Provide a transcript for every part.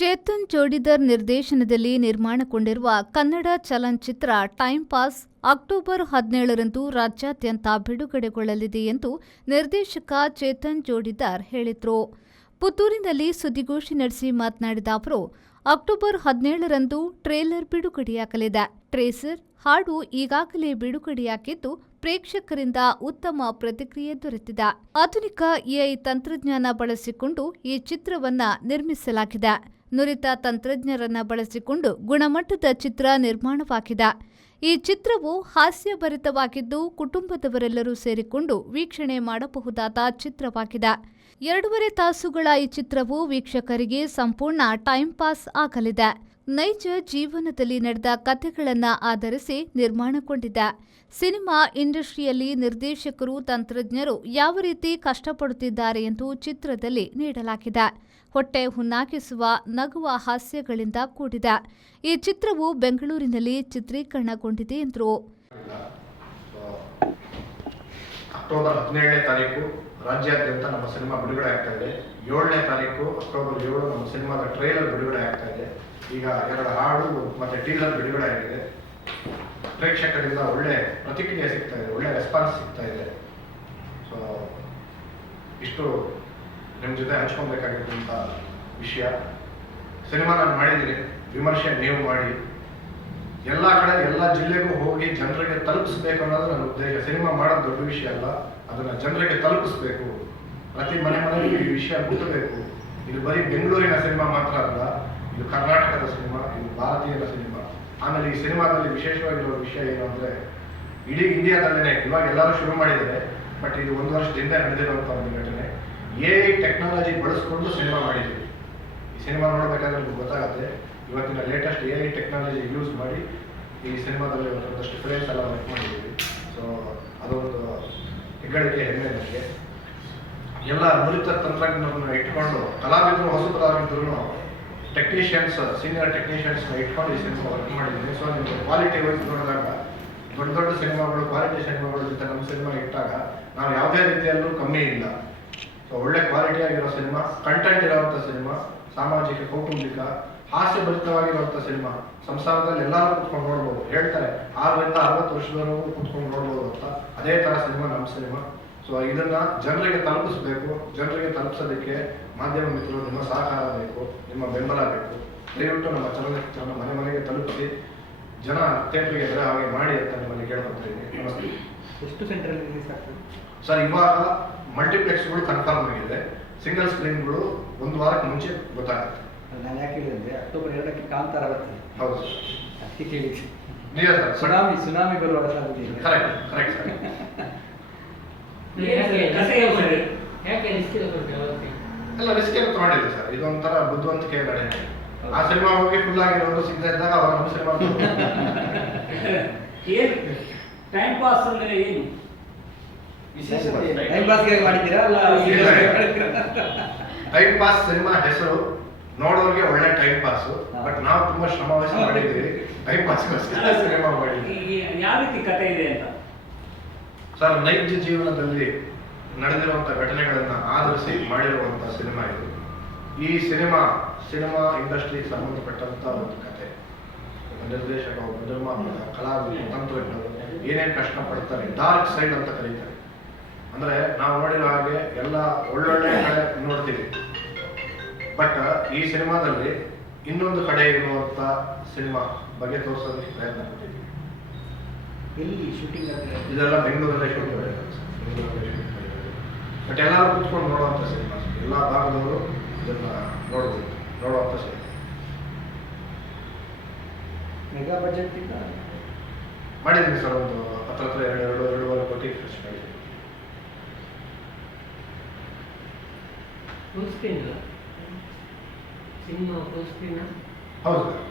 ಚೇತನ್ ಜೋಡಿದರ್ ನಿರ್ದೇಶನದಲ್ಲಿ ನಿರ್ಮಾಣಗೊಂಡಿರುವ ಕನ್ನಡ ಚಲನಚಿತ್ರ ಟೈಮ್ ಪಾಸ್ ಅಕ್ಟೋಬರ್ 17ರಂದು ರಾಜ್ಯಾದ್ಯಂತ ಬಿಡುಗಡೆಗೊಳ್ಳಲಿದೆ ಎಂದು ನಿರ್ದೇಶಕ ಚೇತನ್ ಜೋಡಿದಾರ್ ಹೇಳಿದರು. ಪುತ್ತೂರಿನಲ್ಲಿ ಸುದ್ದಿಗೋಷ್ಠಿ ನಡೆಸಿ ಮಾತನಾಡಿದ ಅವರು, ಅಕ್ಟೋಬರ್ 17ರಂದು ಟ್ರೇಲರ್ ಬಿಡುಗಡೆಯಾಗಲಿದೆ. ಟ್ರೇಸರ್ ಹಾಡು ಈಗಾಗಲೇ ಬಿಡುಗಡೆಯಾಗಿದ್ದು, ಪ್ರೇಕ್ಷಕರಿಂದ ಉತ್ತಮ ಪ್ರತಿಕ್ರಿಯೆ ದೊರೆತಿದೆ. ಆಧುನಿಕ ಎಐ ತಂತ್ರಜ್ಞಾನ ಬಳಸಿಕೊಂಡು ಈ ಚಿತ್ರವನ್ನ ನಿರ್ಮಿಸಲಾಗಿದೆ. ನುರಿತ ತಂತ್ರಜ್ಞರನ್ನ ಬಳಸಿಕೊಂಡು ಗುಣಮಟ್ಟದ ಚಿತ್ರ ನಿರ್ಮಾಣವಾಗಿದೆ. ಈ ಚಿತ್ರವು ಹಾಸ್ಯಭರಿತವಾಗಿದ್ದು, ಕುಟುಂಬದವರೆಲ್ಲರೂ ಸೇರಿಕೊಂಡು ವೀಕ್ಷಣೆ ಮಾಡಬಹುದಾದ ಚಿತ್ರವಾಗಿದೆ. 2.5 ತಾಸುಗಳ ಈ ಚಿತ್ರವು ವೀಕ್ಷಕರಿಗೆ ಸಂಪೂರ್ಣ ಟೈಮ್ ಪಾಸ್ ಆಗಲಿದೆ. ನೈಜ ಜೀವನದಲ್ಲಿ ನಡೆದ ಕಥೆಗಳನ್ನು ಆಧರಿಸಿ ನಿರ್ಮಾಣಗೊಂಡಿದೆ. ಸಿನಿಮಾ ಇಂಡಸ್ಟ್ರಿಯಲ್ಲಿ ನಿರ್ದೇಶಕರು, ತಂತ್ರಜ್ಞರು ಯಾವ ರೀತಿ ಕಷ್ಟಪಡುತ್ತಿದ್ದಾರೆ ಎಂದು ಚಿತ್ರದಲ್ಲಿ ನೀಡಲಾಗಿದೆ. ಹೊಟ್ಟೆ ಹುನ್ನಾಗಿಸುವ, ನಗುವ ಹಾಸ್ಯಗಳಿಂದ ಕೂಡಿದೆ. ಈ ಚಿತ್ರವು ಬೆಂಗಳೂರಿನಲ್ಲಿ ಚಿತ್ರೀಕರಣಗೊಂಡಿದೆ ಎಂದರು. ಅಕ್ಟೋಬರ್ 17ನೇ ತಾರೀಕು ರಾಜ್ಯಾದ್ಯಂತ ನಮ್ಮ ಸಿನಿಮಾ ಬಿಡುಗಡೆ ಆಗ್ತಾ ಇದೆ. 7ನೇ ತಾರೀಕು ಅಕ್ಟೋಬರ್ 7 ನಮ್ಮ ಸಿನಿಮಾದ ಟ್ರೈಲರ್ ಬಿಡುಗಡೆ ಆಗ್ತಾ ಇದೆ. ಈಗ 2 ಹಾಡು ಮತ್ತೆ ಟೀಸರ್ ಬಿಡುಗಡೆ ಆಗಿದೆ. ಪ್ರೇಕ್ಷಕರಿಂದ ಒಳ್ಳೆ ಪ್ರತಿಕ್ರಿಯೆ ಸಿಗ್ತಾ ಇದೆ, ಒಳ್ಳೆ ರೆಸ್ಪಾನ್ಸ್ ಸಿಗ್ತಾ ಇದೆ. ಸೊ ಇಷ್ಟು ನಿಮ್ಮ ಜೊತೆ ಹಂಚ್ಕೊಬೇಕಾಗಿದ್ದಂಥ ವಿಷಯ. ಸಿನಿಮಾ ನಾನು ಮಾಡಿದ್ದೀನಿ, ವಿಮರ್ಶೆ ನೀವು ಮಾಡಿ. ಎಲ್ಲ ಕಡೆ ಎಲ್ಲ ಜಿಲ್ಲೆಗೂ ಹೋಗಿ ಜನರಿಗೆ ತಲುಪಿಸ್ಬೇಕು ಅನ್ನೋದು ನನ್ನ ಉದ್ದೇಶ. ಸಿನಿಮಾ ಮಾಡೋದು ದೊಡ್ಡ ವಿಷಯ ಅಲ್ಲ, ಅದನ್ನು ಜನರಿಗೆ ತಲುಪಿಸ್ಬೇಕು. ಪ್ರತಿ ಮನೆಗೂ ಈ ವಿಷಯ ಮುಟ್ಟಬೇಕು. ಇದು ಬರೀ ಬೆಂಗಳೂರಿನ ಸಿನಿಮಾ ಮಾತ್ರ ಅಲ್ಲ, ಇದು ಕರ್ನಾಟಕದ ಸಿನಿಮಾ, ಇದು ಭಾರತೀಯರ ಸಿನಿಮಾ. ಆಮೇಲೆ ಈ ಸಿನಿಮಾದಲ್ಲಿ ವಿಶೇಷವಾಗಿರೋ ವಿಷಯ ಏನು ಅಂದರೆ, ಇಡೀ ಇಂಡಿಯಾದಲ್ಲೇ ಇವಾಗ ಎಲ್ಲರೂ ಶುರು ಮಾಡಿದ್ದಾರೆ, ಬಟ್ ಇದು 1 ವರ್ಷದಿಂದ ನಡೆದಿರುವಂಥ ಒಂದು ಘಟನೆ. AI ಟೆಕ್ನಾಲಜಿ ಬಳಸ್ಕೊಂಡು ಸಿನಿಮಾ ಮಾಡಿದ್ದೀವಿ. ಈ ಸಿನಿಮಾ ನೋಡಬೇಕಾದ್ರೆ ನಿಮ್ಗೆ ಗೊತ್ತಾಗುತ್ತೆ. ಇವತ್ತಿನ ಲೇಟೆಸ್ಟ್ AI ಟೆಕ್ನಾಲಜಿ ಯೂಸ್ ಮಾಡಿ ಈ ಸಿನಿಮಾದಲ್ಲಿ ಒಂದಷ್ಟು ಫ್ರೇಮ್ಸ್ ಎಲ್ಲ ವರ್ಕ್ ಮಾಡಿದ್ದೀವಿ. ಸೊ ಅದೊಂದು ಹೆಗ್ಗಳಿಕೆ, ಹೆಮ್ಮೆ ನನಗೆ. ಎಲ್ಲ ನುರಿತ ತಂತ್ರಜ್ಞರನ್ನ ಇಟ್ಕೊಂಡು, ಕಲಾವಿದರು ಹೊಸ ಕಲಾವಿದರು, ಟೆಕ್ನಿಷಿಯನ್ಸ್, ಸೀನಿಯರ್ ಟೆಕ್ನಿಷಿಯನ್ಸ್ನ ಇಟ್ಕೊಂಡು ಈ ಸಿನಿಮಾ ವರ್ಕ್ ಮಾಡಿದ್ದೀನಿ. ಸೊ ನಿಮಗೆ ಕ್ವಾಲಿಟಿ ವೈಸ್ ನೋಡಿದಾಗ ದೊಡ್ಡ ಸಿನಿಮಾಗಳು, ಕ್ವಾಲಿಟಿ ಸಿನಿಮಾಗಳ ಜೊತೆ ನಮ್ಮ ಸಿನಿಮಾ ಇಟ್ಟಾಗ ನಾವು ಯಾವುದೇ ರೀತಿಯಲ್ಲೂ ಕಮ್ಮಿ ಇಲ್ಲ. ಸೊ ಒಳ್ಳೆ ಕ್ವಾಲಿಟಿ ಆಗಿರೋ ಸಿನಿಮಾ, ಕಂಟೆಂಟ್ ಇರೋವಂಥ ಸಿನಿಮಾ, ಸಾಮಾಜಿಕ, ಕೌಟುಂಬಿಕ, ಹಾಸ್ಯಭರಿತವಾಗಿರುವಂಥ ಸಿನಿಮಾ. ಸಂಸಾರದಲ್ಲಿ ಎಲ್ಲರೂ ಕುತ್ಕೊಂಡು ನೋಡ್ಬೋದು. ಹೇಳ್ತಾರೆ 6ರಿಂದ 60 ವರ್ಷದವರೆಗೂ ಕುತ್ಕೊಂಡು ನೋಡ್ಬೋದು ಅಂತ. ಅದೇ ಥರ ಸಿನಿಮಾ ನಮ್ಮ ಸಿನಿಮಾ. ಸೊ ಇದನ್ನ ಜನರಿಗೆ ತಲುಪಿಸ್ಬೇಕು. ಜನರಿಗೆ ತಲುಪಿಸೋದಕ್ಕೆ ಮಾಧ್ಯಮ ಮಿತ್ರರು ನಿಮ್ಮ ಸಹಕಾರ ಬೇಕು, ನಿಮ್ಮ ಬೆಂಬಲ ಬೇಕು. ದಯವಿಟ್ಟು ನಮ್ಮ ಚಲನಚಿತ್ರನ ಮನೆ ಮನೆಗೆ ತಲುಪಿಸಿ ಜನ ಥಿಯೇಟ್ರಿಗೆ ಎದುರು ಹಾಗೆ ಮಾಡಿ ಅಂತ ನಿಮ್ಮಲ್ಲಿ ಕೇಳ್ಕೊಳ್ತೀನಿ. ನಮಸ್ತೆ. ಎಷ್ಟು ಸೆಂಟ್ರಲ್ಲಿ ರಿಲೀಸ್ ಆಗ್ತದೆ ಸರ್? ಇವಾಗ ಮಲ್ಟಿಪ್ಲೆಕ್ಸ್ಗಳು ಕನ್ಫರ್ಮ್ ಆಗಿದೆ. ಸಿಂಗಲ್ ಸ್ಕ್ರೀನ್ಗಳು 1 ವಾರಕ್ಕೆ ಮುಂಚೆ ಗೊತ್ತಾಗುತ್ತೆ. ನಾನು ಯಾಕೆ ಹೇಳಿದ್ರೆ ಅಕ್ಟೋಬರ್ 2ಕ್ಕೆ ಕಾಂತಾರ ಬರ್ತದೆ. ಹೌದು ಸರ್, ಅದಕ್ಕೆ ಕೇಳಿದ್ದೆ. ನಿಜ ಸರ್. ಸುನಾಮಿ ಬರುವ ಸಾಧ್ಯತೆ ಇದೆ. Correct sir. ಎಲ್ಲ ರಿಸ್ಕ್ ಏನು ತಗೊಂಡಿಲ್ಲ ಸರ್. ಇದೊಂಥರ ಬುದ್ಧಿವಂತಿಕೆ ನಡೆ. ಆ ಸಿನಿಮಾ ಹೋಗಿ ಫುಲ್ ಆಗಿರೋದು ಸಿಗ್ತಾ ಇದ್ದಾಗ ಅವಾಗ ನಮ್ಮ ಸಿನಿಮಾ ಟೈಮ್ ಪಾಸ್ ಅಂದ್ರೆ ಏನು ಟೈಮ್ ಪಾಸ್ಗೆ ಮಾಡಿದ್ದೀರಾ ಅಲ್ಲ? ಟೈಮ್ ಪಾಸ್ ಸಿನಿಮಾ ಹೆಸರು ನೋಡೋರಿಗೆ ಒಳ್ಳೆ ಟೈಮ್ ಪಾಸ್. ಬಟ್ ನಾವು ತುಂಬಾ ಶ್ರಮ ವಹಿಸಿ ಮಾಡಿದ್ದೀವಿ. ಟೈಮ್ ಪಾಸ್ ಸಿನಿಮಾ ಮಾಡಿದ್ದೀವಿ. ಯಾವ ರೀತಿ ಕಥೆ ಇದೆ ಅಂತ ಸರ್, ನೈಜ ಜೀವನದಲ್ಲಿ ನಡೆದಿರುವಂಥ ಘಟನೆಗಳನ್ನ ಆಧರಿಸಿ ಮಾಡಿರುವಂಥ ಸಿನಿಮಾ ಇದು. ಈ ಸಿನಿಮಾ ಇಂಡಸ್ಟ್ರಿಗೆ ಸಂಬಂಧಪಟ್ಟಂತ ಒಂದು ಕತೆ. ನಿರ್ದೇಶಕ, ಒಬ್ಬ ನಿರ್ಮಾಪಕ, ಕಲಾವಿದರು, ತಂತ್ರಜ್ಞರು ಏನೇನು ಕಷ್ಟಪಡ್ತಾರೆ, ಡಾರ್ಕ್ ಸೈಡ್ ಅಂತ ಕರೀತಾರೆ. ಅಂದ್ರೆ ನಾವು ನೋಡಿರೋ ಹಾಗೆ ಎಲ್ಲ ಒಳ್ಳೊಳ್ಳೆ ಕಡೆ ನೋಡ್ತೀವಿ, ಬಟ್ ಈ ಸಿನಿಮಾದಲ್ಲಿ ಇನ್ನೊಂದು ಕಡೆ ಇರುವಂತ ಸಿನಿಮಾ ಬಗ್ಗೆ ತೋರಿಸೋದಕ್ಕೆ ಪ್ರಯತ್ನ ಪಟ್ಟಿದ್ದೀವಿ. ಎಲ್ಲಿ ಶೂಟಿಂಗ್ ಆಗ್ತದೆ? ಇದೆಲ್ಲ ಬೆಂಗಳೂರಲ್ಲೇ ಶೂಟಿಂಗ್ ಮಾಡಿದ್ದಾರೆ. ಬಟ್ ಎಲ್ಲರೂ ಕೂತ್ಕೊಂಡು ನೋಡುವಂಥ ಸಿನಿಮಾ. ಎಲ್ಲ ಭಾಗದವರು ಇದನ್ನ ನೋಡುವಂಥ ಸಿನಿಮಾ. ಮೆಗಾ ಬಜೆಟ್ ಇಂದ ಮಾಡಿದ್ದೀನಿ ಸರ್. ಒಂದು ಹತ್ರ 2.5 ಕೋಟಿ ಖರ್ಚು ಮಾಡಿದ್ದೀನಿ. ಹೌದು ಸರ್.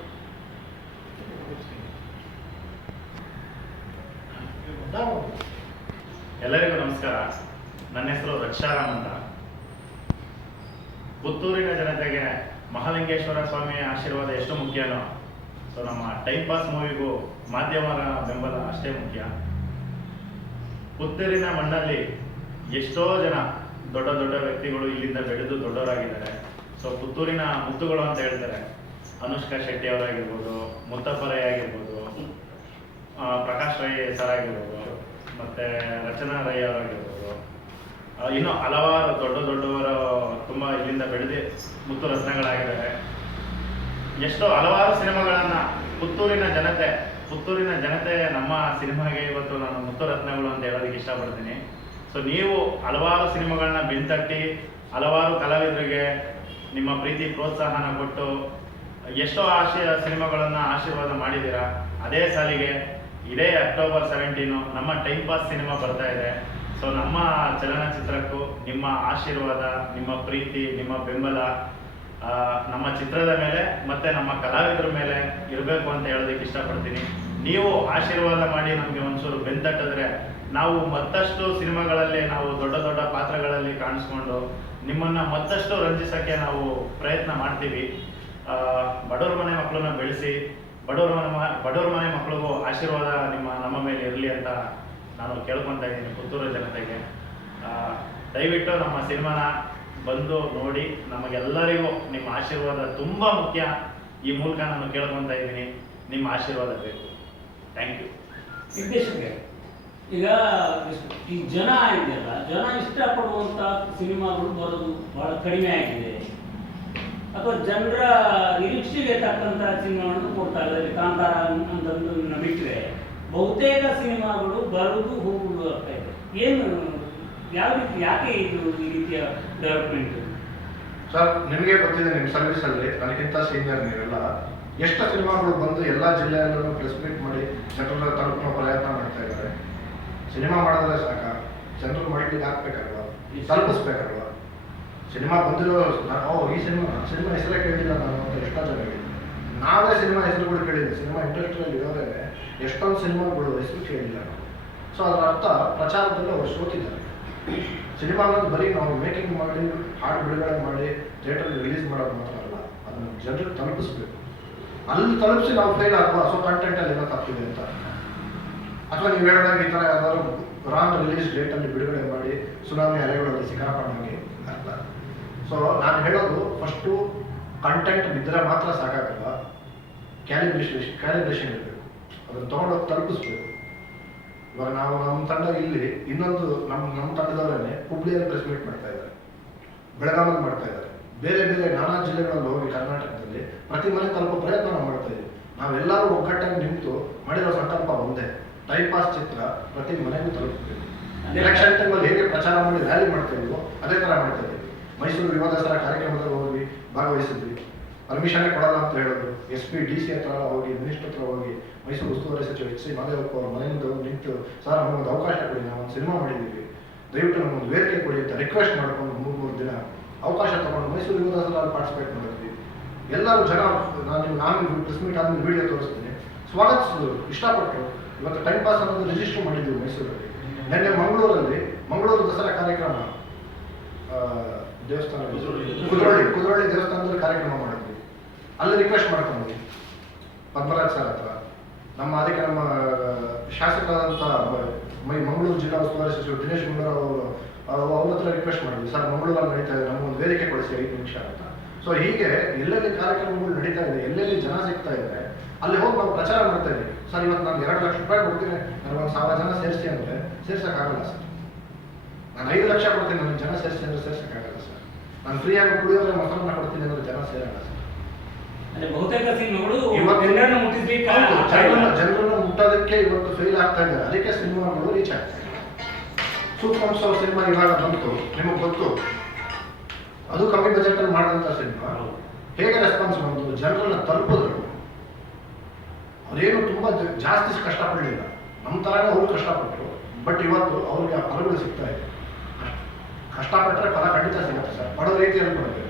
ಎಲ್ಲರಿಗೂ ನಮಸ್ಕಾರ. ನನ್ನ ಹೆಸರು ರಕ್ಷಾರಾಮ್ ಅಂತ. ಪುತ್ತೂರಿನ ಜನತೆಗೆ ಮಹಾಲಿಂಗೇಶ್ವರ ಸ್ವಾಮಿಯ ಆಶೀರ್ವಾದ ಎಷ್ಟು ಮುಖ್ಯನೋ, ಸೊ ನಮ್ಮ ಟೈಮ್ ಪಾಸ್ ಮೂವಿಗೂ ಮಾಧ್ಯಮರ ಬೆಂಬಲ ಅಷ್ಟೇ ಮುಖ್ಯ. ಪುತ್ತೂರಿನ ಮಣ್ಣಲ್ಲಿ ಎಷ್ಟೋ ಜನ ದೊಡ್ಡ ವ್ಯಕ್ತಿಗಳು ಇಲ್ಲಿಂದ ಬೆಳೆದು ದೊಡ್ಡವರಾಗಿದ್ದಾರೆ. ಸೊ ಪುತ್ತೂರಿನ ಮುತ್ತುಗಳು ಅಂತ ಹೇಳ್ತಾರೆ. ಅನುಷ್ಕಾ ಶೆಟ್ಟಿ ಅವರಾಗಿರ್ಬೋದು, ಮುತ್ತಪ್ಪರೈ ಆಗಿರ್ಬೋದು, ಪ್ರಕಾಶ್ ರೈ ಸರ್ ಆಗಿರ್ಬೋದು, ಮತ್ತು ರಚನಾ ರೈ ಅವರಾಗಿರ್ಬೋದು, ಇನ್ನೂ ಹಲವಾರು ದೊಡ್ಡವರು ತುಂಬ ಇಲ್ಲಿಂದ ಬೆಳೆದು ಮುತ್ತು ರತ್ನಗಳಾಗಿದ್ದಾರೆ. ಎಷ್ಟೋ ಹಲವಾರು ಸಿನಿಮಾಗಳನ್ನು ಪುತ್ತೂರಿನ ಜನತೆ ನಮ್ಮ ಸಿನಿಮಾಗೆ ಇವತ್ತು ನಾನು ಮುತ್ತು ರತ್ನಗಳು ಅಂತ ಹೇಳೋದಕ್ಕೆ ಇಷ್ಟಪಡ್ತೀನಿ. ಸೊ ನೀವು ಹಲವಾರು ಸಿನಿಮಾಗಳನ್ನ ಬೆಂತಟ್ಟಿ ಹಲವಾರು ಕಲಾವಿದರಿಗೆ ನಿಮ್ಮ ಪ್ರೀತಿ ಪ್ರೋತ್ಸಾಹನ ಕೊಟ್ಟು ಎಷ್ಟೋ ಸಿನಿಮಾಗಳನ್ನು ಆಶೀರ್ವಾದ ಮಾಡಿದ್ದೀರಾ. ಅದೇ ಸಾಲಿಗೆ ಇದೇ ಅಕ್ಟೋಬರ್ 17 ನಮ್ಮ ಟೈಮ್ ಪಾಸ್ ಸಿನಿಮಾ ಬರ್ತಾ ಇದೆ. ಸೊ ನಮ್ಮ ಚಲನಚಿತ್ರಕ್ಕೂ ನಿಮ್ಮ ಆಶೀರ್ವಾದ, ನಿಮ್ಮ ಪ್ರೀತಿ, ನಿಮ್ಮ ಬೆಂಬಲ ನಮ್ಮ ಚಿತ್ರದ ಮೇಲೆ ಮತ್ತು ನಮ್ಮ ಕಲಾವಿದರ ಮೇಲೆ ಇರಬೇಕು ಅಂತ ಹೇಳೋದಕ್ಕೆ ಇಷ್ಟಪಡ್ತೀನಿ. ನೀವು ಆಶೀರ್ವಾದ ಮಾಡಿ ನಮಗೆ ಒಂಚೂರು ಬೆಂತಟ್ಟಿದ್ರೆ ನಾವು ಮತ್ತಷ್ಟು ಸಿನಿಮಾಗಳಲ್ಲಿ ನಾವು ದೊಡ್ಡ ಪಾತ್ರಗಳಲ್ಲಿ ಕಾಣಿಸ್ಕೊಂಡು ನಿಮ್ಮನ್ನು ಮತ್ತಷ್ಟು ರಂಜಿಸೋಕ್ಕೆ ನಾವು ಪ್ರಯತ್ನ ಮಾಡ್ತೀವಿ. ಬಡವ್ರ ಮನೆ ಮಕ್ಕಳನ್ನ ಬೆಳೆಸಿ ಬಡವ್ರ ಮನೆ ಮಕ್ಕಳಿಗೂ ಆಶೀರ್ವಾದ ನಮ್ಮ ಮೇಲೆ ಇರಲಿ ಅಂತ ನಾನು ಕೇಳ್ಕೊತಾ ಇದ್ದೀನಿ ಪುತ್ತೂರು ಜನತೆಗೆ. ದಯವಿಟ್ಟು ನಮ್ಮ ಸಿನಿಮಾನ ಬಂದು ನೋಡಿ, ನಮಗೆಲ್ಲರಿಗೂ ನಿಮ್ಮ ಆಶೀರ್ವಾದ ತುಂಬ ಮುಖ್ಯ. ಈ ಮೂಲಕ ನಾನು ಕೇಳ್ಕೊತಾ ಇದ್ದೀನಿ, ನಿಮ್ಮ ಆಶೀರ್ವಾದ ಬೇಕು. Thank you. ನಿರ್ದೇಶಕರೇ, ಈಗ ಈ ಜನ ಇದೆಯಲ್ಲ, ಜನ ಇಷ್ಟಪಡುವಂಥ ಸಿನಿಮಾಗಳು ಬರೋದು ಬಹಳ ಕಡಿಮೆ ಆಗಿದೆ, ಅಥವಾ ಜನರ ನಿರೀಕ್ಷೆಗೆ ತಕ್ಕಂಥ ಸಿನಿಮಾಗಳನ್ನು ಕೊಡ್ತಾ ಇದ್ದಾರೆ. ಕಾಂತಾರ ಅಂತಂದು ಬಿಟ್ಟರೆ ಬಹುತೇಕ ಸಿನಿಮಾಗಳು ಬರೋದು ಹೋಗುವುದು ಆಗ್ತಾ ಇದೆ. ಏನು, ಯಾವ ರೀತಿ, ಯಾಕೆ ಇದು ಈ ರೀತಿಯ ಡೆವಲಪ್ಮೆಂಟ್? ಸರ್, ನಿಮಗೆ ಗೊತ್ತಿದೆ, ನಿಮ್ಮ ಸರ್ವಿಸಲ್ಲಿ ನನಗಿಂತ ಸೀನಿಯರ್ ನೀವೆಲ್ಲ, ಎಷ್ಟು ಸಿನಿಮಾಗಳು ಬಂದು ಎಲ್ಲ ಜಿಲ್ಲೆಯಲ್ಲೂ ಪ್ರೆಸ್ ಮೀಟ್ ಮಾಡಿ ಜನರ ತಲುಪುವ ಪ್ರಯತ್ನ ಮಾಡ್ತಾ ಇದ್ದಾರೆ. ಸಿನಿಮಾ ಮಾಡಿದ್ರೆ ಸಾಕ, ಜನರು ಮೈಂಡಿಗೆ ಹಾಕ್ಬೇಕಲ್ವ, ತಲುಪಿಸ್ಬೇಕಲ್ವ. ಸಿನಿಮಾ ಬಂದಿರೋ ಈ ಸಿನಿಮಾ ಹೆಸರೇ ಕೇಳಿಲ್ಲ ನಾನು ಅಂತ ಎಷ್ಟೋ ಜನ ಹೇಳಿದ್ದೆ. ನಾವೇ ಸಿನಿಮಾ ಹೆಸರುಗಳು ಕೇಳಿದ್ದೆ. ಸಿನಿಮಾ ಇಂಡಸ್ಟ್ರಿಯಲ್ಲಿ ಇರೋದೇ ಎಷ್ಟೊಂದು ಸಿನಿಮಾಗಳು ಹೆಸರು ಕೇಳಿಲ್ಲ ನಾವು. ಸೊ ಅದರ ಅರ್ಥ ಪ್ರಚಾರದಲ್ಲಿ ಅವರು ಸೋತಿದ್ದಾರೆ. ಸಿನಿಮಾ ಅನ್ನೋದು ಬರೀ ನಾವು ಮೇಕಿಂಗ್ ಮಾಡಿ, ಹಾಡು ಬಿಡುಗಡೆ ಮಾಡಿ, ಥಿಯೇಟರ್ಗೆ ರಿಲೀಸ್ ಮಾಡೋದು ಮಾತ್ರ ಅಲ್ಲ, ಅದನ್ನು ಜನರಿಗೆ ತಲುಪಿಸ್ಬೇಕು. ಅಲ್ಲಿ ತಲುಪಿಸಿ ನಾವು ಫೇಲ್ ಆಗುವ ಸೊ ಕಂಟೆಂಟಲ್ಲಿ ಏನೋ ತಪ್ಪಿದೆ ಅಂತ, ಅಥವಾ ನೀವು ಹೇಳಿದಾಗ ಈ ಥರ ಯಾವ್ದಾದ್ರು ರಾಂಗ್ ರಿಲೀಸ್ ಡೇಟಲ್ಲಿ ಬಿಡುಗಡೆ ಮಾಡಿ ಸುನಾಮಿ ಅಲೆಗಳಲ್ಲಿ ಸಿಕ್ಕಾಕೊಂಡಾಗಿ ಅರ್ಥ. ಸೊ ನಾನು ಹೇಳೋದು, ಫಸ್ಟು ಕಂಟೆಂಟ್ ಬಿದ್ದರೆ ಮಾತ್ರ ಸಾಕಾಗಲ್ಲ, ಕ್ಯಾಲಿಬ್ರೇಷನ್ ಇರಬೇಕು. ಅದನ್ನು ತೊಗೊಂಡೋಗಿ ತಲುಪಿಸ್ಬೇಕು. ಇವಾಗ ನಮ್ಮ ತಂಡ ಇಲ್ಲಿ ಇನ್ನೊಂದು ನಮ್ಮ ತಂಡದವರನ್ನೇ ಹುಬ್ಳಿಯಲ್ಲಿ ಪ್ರೆಸ್ ಮೀಟ್ ಮಾಡ್ತಾ ಇದ್ದಾರೆ, ಬೆಳಗಾವಿಯಲ್ಲಿ ಮಾಡ್ತಾ ಇದ್ದಾರೆ, ಬೇರೆ ನಾನಾ ಜಿಲ್ಲೆಗಳಲ್ಲಿ ಹೋಗಿ ಕರ್ನಾಟಕದಲ್ಲಿ ಪ್ರತಿ ಮನೆ ತಲುಪೋ ಪ್ರಯತ್ನ ನಾವು ಮಾಡ್ತಾ ಇದ್ದೀವಿ. ನಾವೆಲ್ಲರೂ ಒಗ್ಗಟ್ಟಾಗಿ ನಿಂತು ಮಾಡಿರೋ ಸಂಕಲ್ಪ ಒಂದೇ, ಟೈಮ್ ಪಾಸ್ ಚಿತ್ರ ಪ್ರತಿ ಮನೆಗೂ ತಲುಪಬೇಕು. ಎಲೆಕ್ಷನ್ ಟೈಮಲ್ಲಿ ಹೇಗೆ ಪ್ರಚಾರ ಮಾಡಿ ರ್ಯಾಲಿ ಮಾಡ್ತಾ ಇದೀವೋ ಅದೇ ಥರ ಮಾಡ್ತಾ ಇದ್ದೀವಿ. ಮೈಸೂರು ಯುವ ದಸರಾ ಕಾರ್ಯಕ್ರಮದಲ್ಲಿ ಹೋಗಿ ಭಾಗವಹಿಸಿದ್ವಿ. ಪರ್ಮಿಷನ್ನೇ ಕೊಡಲ್ಲ ಅಂತ ಹೇಳೋದು, SP DC ಹತ್ರ ಹೋಗಿ, ಮಿನಿಸ್ಟರ್ ಹತ್ರ ಹೋಗಿ, ಮೈಸೂರು ಉಸ್ತುವಾರಿ ಸಚಿವ H.C. ಮಾದೇವಪ್ಪ ಅವ್ರ ಮನೆ ಮುಂದೆ ನಿಂತು, ಸರ್ ನಮಗೊಂದು ಅವಕಾಶ ಕೊಡಿ, ನಾವು ಒಂದು ಸಿನಿಮಾ ಮಾಡಿದ್ದೀವಿ, ದಯವಿಟ್ಟು ನಮಗೊಂದು ವೇದಿಕೆ ಕೊಡಿ ಅಂತ ರಿಕ್ವೆಸ್ಟ್ ಮಾಡ್ಕೊಂಡು 3 ದಿನ ಅವಕಾಶ ತಗೊಂಡು ಮೈಸೂರು ಯುವ ದಸರಾದಲ್ಲಿ ಪಾರ್ಟಿಸಿಪೇಟ್ ಮಾಡಿದ್ವಿ. ಎಲ್ಲರೂ ಜನ, ನಾನು ಪ್ರೆಸ್ ಮೀಟ್ ಆದ್ಮೇಲೆ ವಿಡಿಯೋ ತೋರಿಸ್ತೀನಿ, ಸ್ವಾಗತಿಸಿದ್ರು, ಇಷ್ಟಪಟ್ಟರು. ಇವತ್ತು ಟೈಮ್ ಪಾಸ್ ಅನ್ನೋದು ರಿಜಿಸ್ಟರ್ ಮಾಡಿದ್ದೀವಿ ಮೈಸೂರಲ್ಲಿ. ನಿನ್ನೆ ಮಂಗಳೂರು ದಸರಾ ಕಾರ್ಯಕ್ರಮ ದೇವಸ್ಥಾನ ಕುದ್ರೋಳಿ ದೇವಸ್ಥಾನದಲ್ಲಿ ಕಾರ್ಯಕ್ರಮ ಮಾಡಿದ್ವಿ. ಅಲ್ಲಿ ರಿಕ್ವೆಸ್ಟ್ ಮಾಡ್ಕೊಂಡ್ವಿ ಪದ್ಮರಾಜ್ ಸರ್ ಹತ್ರ. ಅದಕ್ಕೆ ನಮ್ಮ ಶಾಸಕರಾದಂಥ ಮಂಗಳೂರು ಜಿಲ್ಲಾ ಉಸ್ತುವಾರಿ ಸಚಿವ ದಿನೇಶ್ ಗುಂಡೂರಾವ್ ಅವ್ರ ಹತ್ರ ರಿಕ್ವೆಸ್ಟ್ ಮಾಡಿದ್ವಿ, ಸರ್ ಮಂಗಳೂರಲ್ಲಿ ನಡೀತಾ ಇದೆ, ನಮಗೊಂದು ವೇದಿಕೆ ಕೊಡಿಸಿ 5 ನಿಮಿಷ ಅಂತ. ಸೊ ಹೀಗೆ ಎಲ್ಲೆಲ್ಲಿ ಕಾರ್ಯಕ್ರಮಗಳು ನಡೀತಾ ಇದೆ, ಎಲ್ಲೆಲ್ಲಿ ಜನ ಸಿಗ್ತಾ ಇದ್ದಾರೆ, ಅಲ್ಲಿ ಹೋಗಿ ನಾವು ಪ್ರಚಾರ ಮಾಡ್ತಾ ಇದ್ದೀವಿ. ಸರ್ ಇವತ್ತು ನಾನು 2 ಲಕ್ಷ ರೂಪಾಯಿ ಕೊಡ್ತೀನಿ, ನನಗೊಂದು 1000 ಜನ ಸೇರಿಸಿ ಅಂದರೆ ಸೇರ್ಸೋಕ್ಕಾಗಲ್ಲ ಸರ್. ನಾನು 5 ಲಕ್ಷ ಕೊಡ್ತೀನಿ, ನನಗೆ ಜನ ಸೇರಿಸಿ ಅಂದರೆ ಸೇರ್ಸೋಕ್ಕಾಗಲ್ಲ ಸರ್. ನಾನು ಫ್ರೀಯಾಗಿ ಕುಡಿಯೋದ್ರೆ ಮೊಸರನ್ನ ಕೊಡ್ತೀನಿ ಅಂದರೆ ಜನ ಸೇರಲ್ಲ ಸರ್. ಬಹುತೇಕ ಸಿನಿಮಾಗಳು ಜನರನ್ನು ಮುಟ್ಟೋದಕ್ಕೆ ಇವತ್ತು ಫೇಲ್ ಆಗ್ತಾ ಇದ್ದಾರೆ. ಅದಕ್ಕೆ ಸಿನಿಮಾಗಳು ರೀಚ್ ಆಗ್ತಾ ಇದೆ. ಸೂಪರ್ ಹಂಸ ಸಿನಿಮಾ ಇವಾಗ ಬಂತು, ನಿಮಗೆ ಗೊತ್ತು, ಅದು ಕಮ್ಮಿ ಬಜೆಟಲ್ಲಿ ಮಾಡಿದಂಥ ಸಿನಿಮಾ ಹೇಗೆ ರೆಸ್ಪಾನ್ಸ್ ಬಂತು, ಜನರನ್ನ ತಲುಪಿದ್ರು. ಅದೇನು ತುಂಬ ಜಾಸ್ತಿ ಕಷ್ಟಪಡಲಿಲ್ಲ, ನಮ್ಮ ಥರನೇ ಅವರು ಕಷ್ಟಪಟ್ಟರು. ಬಟ್ ಇವತ್ತು ಅವ್ರಿಗೆ ಆ ಫಲಗಳು ಸಿಗ್ತಾ ಇದೆ. ಕಷ್ಟಪಟ್ಟರೆ ಫಲ ಖಂಡಿತ ಸಿಗುತ್ತೆ ಸರ್, ಪಡೋ ರೀತಿಯಲ್ಲಿ ಪಡಬೇಕು.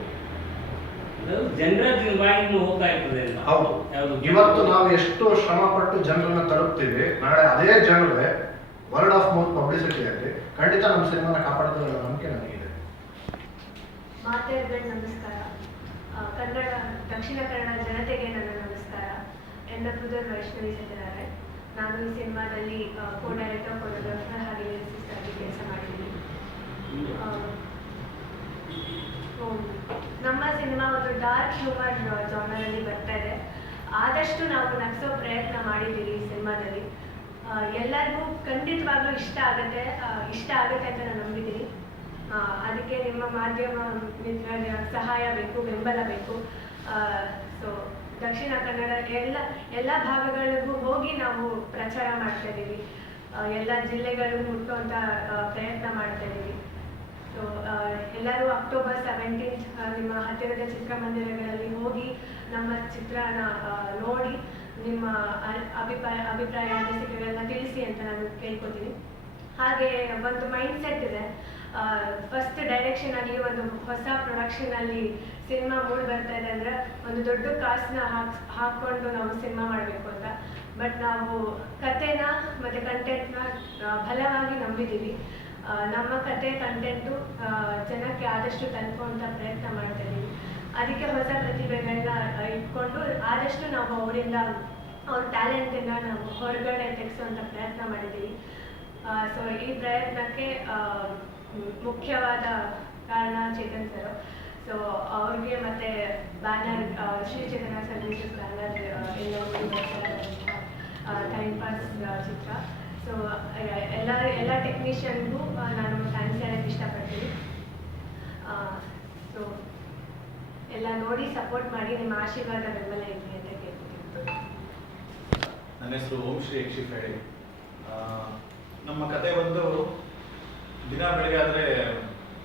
ಹೌದು, ಇವತ್ತು ನಾವು ಎಷ್ಟು ಶ್ರಮ ಪಟ್ಟು ಜನರನ್ನ ತಲುಪ್ತೀವಿ, ನಾಳೆ ಅದೇ ಜನರೇ ವರ್ಡ್ ಆಫ್ ಮೌತ್ ಪಬ್ಲಿಸಿಟಿಯಾಗಿ ಖಂಡಿತ ನಮ್ಮ ಸಿನಿಮಾನ ಕಾಪಾಡ್ತಾರೆ ಅನ್ನೋ ನಂಬಿಕೆ ನನಗಿದೆ. ನಮಸ್ಕಾರ. ದಕ್ಷಿಣ ಕನ್ನಡ ಜನತೆಗೆ ನನ್ನ ನಮಸ್ಕಾರ. ನನ್ನ ಪುದರ್ ವೈಷ್ಣವಿ ಸತ್ಯನಾರಾಯಣ್. ನಾನು ಈ ಸಿನಿಮಾದಲ್ಲಿ ಕೋ-ಡೈರೆಕ್ಟರ್, ಕೊರಿಯೋಗ್ರಾಫರ್ ಹಾಗೆ ಲಿರಿಸಿಸ್ಟ್ ಆಗಿ ಕೆಲಸ ಮಾಡಿದ್ದೀನಿ. ನಮ್ಮ ಸಿನಿಮಾ ಒಂದು ಡಾರ್ಕ್ ಹ್ಯೂಮರ್ ಜಾನರಲ್ಲಿ ಬರ್ತಾ ಇದೆ. ಆದಷ್ಟು ನಾವು ನಗಿಸೋ ಪ್ರಯತ್ನ ಮಾಡಿದ್ದೀವಿ ಈ ಸಿನಿಮಾದಲ್ಲಿ. ಎಲ್ಲರಿಗೂ ಖಂಡಿತವಾಗ್ಲೂ ಇಷ್ಟ ಆಗುತ್ತೆ ಅಂತ ನಾನು ನಂಬಿದ್ದೀನಿ. ಅದಕ್ಕೆ ನಿಮ್ಮ ಮಾಧ್ಯಮ ಮಿತ್ರರ ಸಹಾಯ ಬೇಕು, ಬೆಂಬಲ ಬೇಕು. ಸೊ ದಕ್ಷಿಣ ಕನ್ನಡ ಎಲ್ಲ ಭಾಗಗಳಿಗೂ ಹೋಗಿ ನಾವು ಪ್ರಚಾರ ಮಾಡ್ತಾ ಇದ್ದೀವಿ. ಎಲ್ಲ ಜಿಲ್ಲೆಗಳು ಮುಟ್ಟುವಂಥ ಪ್ರಯತ್ನ ಮಾಡ್ತಾ ಇದ್ದೀವಿ. ಸೊ ಎಲ್ಲರೂ ಅಕ್ಟೋಬರ್ 17 ನಿಮ್ಮ ಹತ್ತಿರದ ಚಿತ್ರಮಂದಿರಗಳಲ್ಲಿ ಹೋಗಿ ನಮ್ಮ ಚಿತ್ರನ ನೋಡಿ ನಿಮ್ಮ ಅಭಿಪ್ರಾಯ ಅನಿಸಿಕೆಗಳನ್ನ ತಿಳಿಸಿ ಅಂತ ನಾನು ಕೇಳ್ಕೊತೀನಿ. ಹಾಗೆ ಒಂದು ಮೈಂಡ್ ಸೆಟ್ ಇದೆ. ಫಸ್ಟ್ ಡೈರೆಕ್ಷನ್ ಆಗಿ ಒಂದು ಹೊಸ ಪ್ರೊಡಕ್ಷನ್ ಅಲ್ಲಿ ಸಿನಿಮಾ ಮೂಡ್ ಬರ್ತಾ ಇದೆ ಅಂದ್ರೆ ಒಂದು ದೊಡ್ಡ ಕಾಸ್ಟ್ನ ಹಾಕೊಂಡು ನಾವು ಸಿನಿಮಾ ಮಾಡಬೇಕು ಅಂತ. ಬಟ್ ನಾವು ಕಥೆನ ಮತ್ತೆ ಕಂಟೆಂಟ್ನ ಬಲವಾಗಿ ನಂಬಿದ್ದೀವಿ. ನಮ್ಮ ಕತೆ ಕಂಟೆಂಟು ಜನಕ್ಕೆ ಆದಷ್ಟು ತಲುಪುವಂಥ ಪ್ರಯತ್ನ ಮಾಡ್ತಾ ಇದ್ದೀವಿ. ಅದಕ್ಕೆ ಹೊಸ ಪ್ರತಿಭೆಗಳನ್ನ ಇಟ್ಕೊಂಡು ಆದಷ್ಟು ನಾವು ಅವ್ರ ಟ್ಯಾಲೆಂಟಿಂದ ನಾವು ಹೊರಗಡೆ ತೆಗೆಸುವಂಥ ಪ್ರಯತ್ನ ಮಾಡಿದ್ದೀವಿ. ಸೊ ಈ ಪ್ರಯತ್ನಕ್ಕೆ ಮುಖ್ಯವಾದ ಕಾರಣ ಚೇತನ್ ಸರ್. ಸೊ ಅವ್ರಿಗೆ ಮತ್ತೆ ಬ್ಯಾನರ್ ಶ್ರೀ ಚೇತನ ಸರ್ವಿಸಸ್ ಬ್ಯಾನರ್ ಟೈಮ್ ಪಾಸ್ ಚಿತ್ರ. ಸೊ ಎಲ್ಲ ಟೆಕ್ನಿಷಿಯನ್ಗೂ ನಾನು ಥ್ಯಾಂಕ್ಸ್ ಹೇಳಕ್ಕೆ ಇಷ್ಟಪಡ್ತೀನಿ. ಸೊ ಎಲ್ಲ ನೋಡಿ ಸಪೋರ್ಟ್ ಮಾಡಿ, ನಿಮ್ಮ ಆಶೀರ್ವಾದ ಬೆಂಬಲ ಇರಲಿ ಅಂತ ಕೇಳ್ತೀನಿ. ನನ್ನ ಹೆಸರು ಓಂ ಶ್ರೀ ಯಕ್ಷಿಫೇಡಿ. ನಮ್ಮ ಕತೆ ಒಂದು ದಿನ ಬೆಳಗ್ಗೆ ಆದರೆ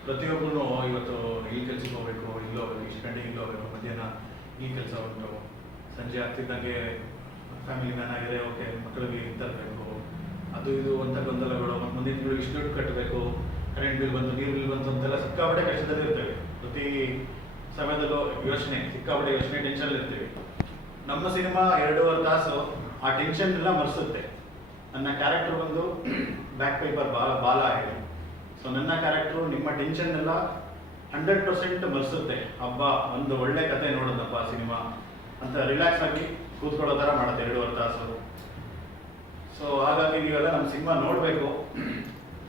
ಪ್ರತಿಯೊಬ್ಬರೂ ಇವತ್ತು ಈ ಕೆಲಸಕ್ಕೆ ಹೋಗ್ಬೇಕು, ಇಲ್ಲಿ ಹೋಗ್ಬೇಕು, ಇಷ್ಟು ಗಂಟೆಗೆ ಇಲ್ಲಿ ಹೋಗ್ಬೇಕು, ಮಧ್ಯಾಹ್ನ ಈ ಕೆಲಸ ಉಂಟು, ಸಂಜೆ ಆಗ್ತಿದ್ದಂಗೆ ಫ್ಯಾಮಿಲಿ ಮ್ಯಾನ್ ಆಗಿದೆ, ಓಕೆ ಮಕ್ಕಳಿಗೆ ತರಬೇಕು, ಅದು ಇದು ಅಂತ ಗೊಂದಲಗಳು, ಮುಂದಿನ ತಿಂಗಳು ಇಷ್ಟು ದುಡ್ಡು ಕಟ್ಟಬೇಕು, ಕರೆಂಟ್ ಬಿಲ್ ಬಂತು, ನೀರು ಬಿಲ್ ಬಂತು ಅಂತೆಲ್ಲ ಸಿಕ್ಕಾಪಟ್ಟೆ ಕೆಲಸದಲ್ಲಿ ಇರ್ತೇವೆ. ಪ್ರತಿ ಸಮಯದಲ್ಲೂ ಸಿಕ್ಕಾಪಟ್ಟೆ ಯೋಚನೆ ಟೆನ್ಷನ್ ಇರ್ತೀವಿ. ನಮ್ಮ ಸಿನಿಮಾ 2.5 ತಾಸು ಆ ಟೆನ್ಷನ್ ಎಲ್ಲ ಮರೆಸುತ್ತೆ. ನನ್ನ ಕ್ಯಾರೆಕ್ಟರ್ ಬಂದು ಬ್ಯಾಕ್ ಪೇಪರ್ ಬಾಲ ಆಗಿದೆ. ಸೊ ನನ್ನ ಕ್ಯಾರೆಕ್ಟ್ರು ನಿಮ್ಮ ಟೆನ್ಷನ್ ಎಲ್ಲ 100% ಮರೆಸುತ್ತೆ. ಹಬ್ಬ ಒಂದು ಒಳ್ಳೆ ಕತೆ ನೋಡೋದಪ್ಪ ಸಿನಿಮಾ ಅಂತ ರಿಲ್ಯಾಕ್ಸ್ ಆಗಿ ಕೂತ್ಕೊಳ್ಳೋ ಥರ ಮಾಡುತ್ತೆ 2.5 ತಾಸು. ಸೊ ಹಾಗಾಗಿ ನೀವೆಲ್ಲ ನಮ್ಮ ಸಿನಿಮಾ ನೋಡಬೇಕು.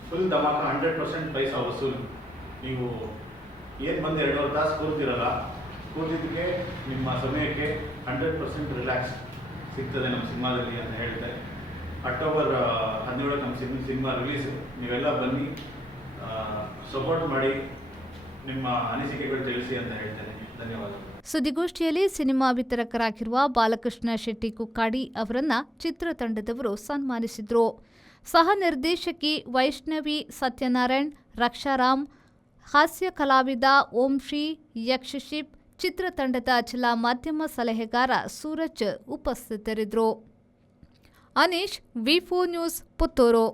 ಫುಲ್ ಧಮಾಕ, 100% ಪೈಸಾ ವಸೂಲು. ನೀವು ಏನು ಬಂದು 2.5 ತಾಸು ಕೂರ್ತಿರಲ್ಲ, ಕೂತಿದ್ದಕ್ಕೆ ನಿಮ್ಮ ಸಮಯಕ್ಕೆ 100% ರಿಲ್ಯಾಕ್ಸ್ ಸಿಗ್ತದೆ ನಮ್ಮ ಸಿನಿಮಾದಲ್ಲಿ ಅಂತ ಹೇಳ್ತೆ. ಅಕ್ಟೋಬರ್ 17 ನಮ್ಮ ಸಿನಿಮಾ ರಿಲೀಸು. ನೀವೆಲ್ಲ ಬನ್ನಿ, ಸಪೋರ್ಟ್ ಮಾಡಿ, ನಿಮ್ಮ ಅನಿಸಿಕೆಗಳು ತಿಳಿಸಿ ಅಂತ ಹೇಳ್ತೇನೆ. ಧನ್ಯವಾದ. ಸುದ್ದಿಗೋಷ್ಠಿಯಲ್ಲಿ ಸಿನಿಮಾ ವಿತರಕರಾಗಿರುವ ಬಾಲಕೃಷ್ಣ ಶೆಟ್ಟಿ ಕುಕ್ಕಾಡಿ ಅವರನ್ನ ಚಿತ್ರತಂಡದವರು ಸನ್ಮಾನಿಸಿದರು. ಸಹ ನಿರ್ದೇಶಕಿ ವೈಷ್ಣವಿ ಸತ್ಯನಾರಾಯಣ್, ರಕ್ಷಾರಾಮ್, ಹಾಸ್ಯ ಕಲಾವಿದ ಓಂಶ್ರೀ ಯಕ್ಷಶಿಪ್, ಚಿತ್ರತಂಡದ ಜಿಲ್ಲಾ ಮಾಧ್ಯಮ ಸಲಹೆಗಾರ ಸೂರಜ್ ಉಪಸ್ಥಿತರಿದ್ದರು. ಅನೀಶ್, ವಿ4 ನ್ಯೂಸ್, ಪುತ್ತೂರು.